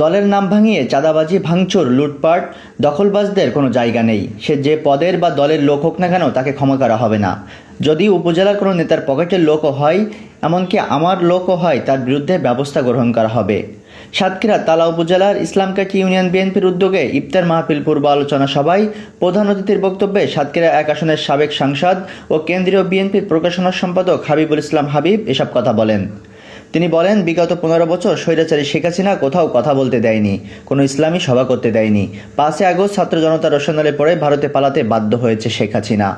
দলের নাম ভাঙিয়ে চাঁদাবাজি, ভাঙচুর, লুটপাট, দখলবাজদের কোনো জায়গা নেই। সে যে পদের বা দলের লোক হোক না কেন তাকে ক্ষমা করা হবে না। যদি উপজেলার কোনো নেতার পকেটের লোকও হয়, এমনকি আমার লোকও হয়, তার বিরুদ্ধে ব্যবস্থা গ্রহণ করা হবে। সাতক্ষীরা তালা উপজেলার ইসলামকাঠি ইউনিয়ন বিএনপির উদ্যোগে ইফতার মাহফিল পূর্ব আলোচনা সভায় প্রধান অতিথির বক্তব্যে সাতক্ষীরা ১ আসনের সাবেক সাংসদ ও কেন্দ্রীয় বিএনপির প্রকাশনা সম্পাদক হাবিবুল ইসলাম হাবিব এসব কথা বলেন। তিনি বলেন, বিগত ১৫ বছর স্বৈরাচারী শেখ হাসিনা কোথাও কথা বলতে দেয়নি, কোনো ইসলামী সভা করতে দেয়নি। ৫ আগস্ট ছাত্র জনতা রোশনালের পরে ভারতে পালাতে বাধ্য হয়েছে শেখ হাসিনা।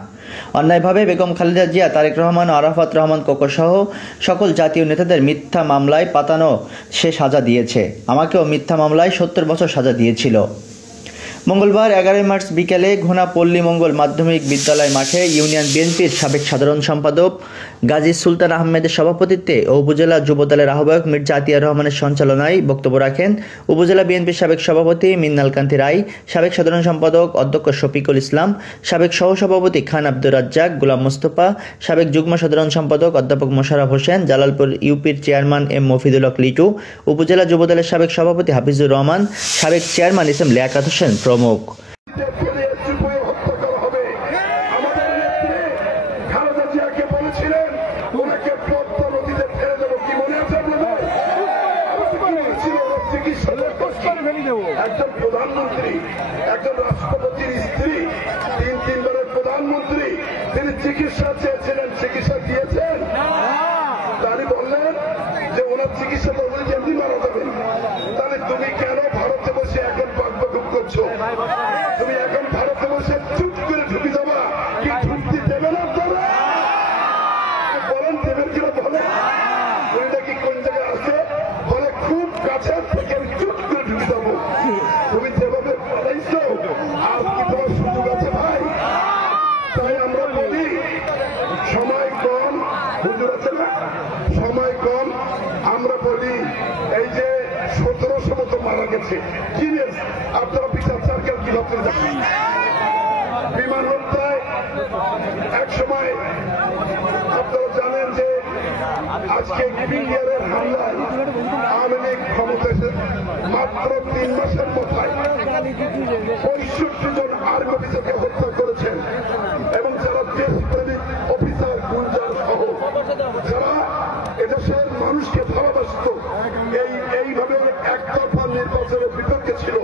অন্যায়ভাবে বেগম খালেদা জিয়া, তারেক রহমান ও আরাফাত রহমান কোকো সহ সকল জাতীয় নেতাদের মিথ্যা মামলায় পাতানো সে সাজা দিয়েছে। আমাকেও মিথ্যা মামলায় ৭০ বছর সাজা দিয়েছিল। মঙ্গলবার ১১ মার্চ বিকেলে ঘোনা পল্লী মঙ্গল মাধ্যমিক বিদ্যালয় মাঠে ইউনিয়ন বিএনপির সাবেক সাধারণ সম্পাদক গাজী সুলতান আহমেদের সভাপতিত্বে ও উপজেলা যুবদলের আহ্বায়ক মির্জা আতিয়ার রহমানের সঞ্চালনায় বক্তব্য রাখেন উপজেলা বিএনপির সাবেক সভাপতি মিন্নাল কান্তি রায়, সাবেক সাধারণ সম্পাদক অধ্যক্ষ শফিকুল ইসলাম, সাবেক সহসভাপতি খান আব্দুর রাজ্জাক, গোলাম মোস্তফা, সাবেক যুগ্ম সাধারণ সম্পাদক অধ্যাপক মোশাররফ হোসেন, জালালপুর ইউপির চেয়ারম্যান এম মফিদুল হক লিটু, উপজেলা যুবদলের সাবেক সভাপতি হাফিজুর রহমান, সাবেক chairman S M Liaquat Hossain প্রমুখ। একজন প্রধানমন্ত্রী, একজন রাষ্ট্রপতির স্ত্রী, তিনবারের প্রধানমন্ত্রী, তিনি চিকিৎসা চেয়েছিলেন, চিকিৎসা দিয়েছেন। তাহলে বললেন যে ওনার চিকিৎসা তো উনি যেমনি মারা যাবেন। তাহলে তুমি কেন ভারতে বসে এখন বাকবাকুব করছো? তুমি এখন ভারতে বসে চুপ করে ঢুকে যাবা, কি ঢুকতে দেবে না? বলেন দেবেন কিনা বলেন? উনি নাকি কোন জায়গায় আছে বলে খুব কাছে থেকে চুপ করে ঢুকে যাবো। তুমি যেভাবে পালাইছো আর কি তোমার সুযোগ আছে ভাই? তাই আমরা বলি সময় কম, হুজুর আছে না, সময় কম। আমরা বলি এই যে ১৭০০ মতো মারা গেছে, কি আপনারা বিচার সার্কেল কি ভাবতে যাচ্ছেন? বিমান হত্যায় এক সময় আপনারা জানেন যে আজকে বিডিআরের হামলায় আওয়ামী লীগ ক্ষমতা এসে মাত্র ৩ মাসের মাথায় ৬৫ জন আর্মি অফিসারকে হত্যা করেছেন এবং যারা দেশপ্রেমিক অফিসার গুলজার সহ যারা এদেশের মানুষকে ভালোবাসত, এইভাবে একতরফা নির্বাচনের বিপক্ষে ছিল,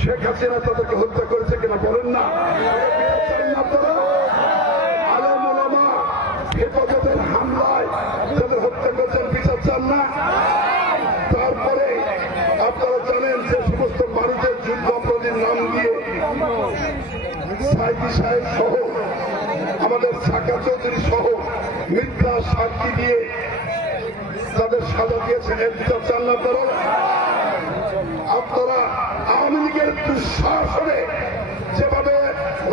শেখ হাসিনা তাদেরকে হত্যা করেছে কিনা বলেন না? আপনারা আলেম ওলামা হেফাজতের হামলায় যাদের হত্যা করেছেন বিচার চান না? তারপরে আপনারা জানেন যে সমস্ত মানুষের যুদ্ধ অপরাধীর নাম দিয়ে সাইদি সাহেব সহ আমাদের সাকা চৌধুরী সহ মিথ্যা সাক্ষী দিয়ে তাদের সাজা দিয়েছেন। এর বিচার চান না আপনারা? আপনারা আওয়ামী লীগের দুঃশাসনে যেভাবে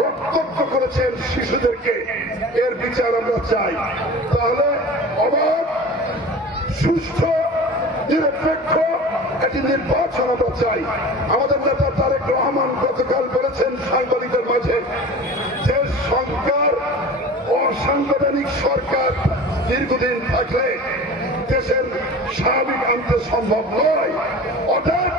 রক্তাক্ত করেছেন শিশুদেরকে, এর বিচার আমরা চাই। তাহলে অবাধ, সুষ্ঠু, নিরপেক্ষ একটি নির্বাচন আমরা চাই। আমাদের নেতা তারেক রহমান গতকাল বলেছেন সাংবাদিকদের মাঝে যে সরকার, অসাংবিধানিক সরকার দীর্ঘদিন থাকলে দেশের স্বাভাবিক আনতে সম্ভব নয়। অর্থাৎ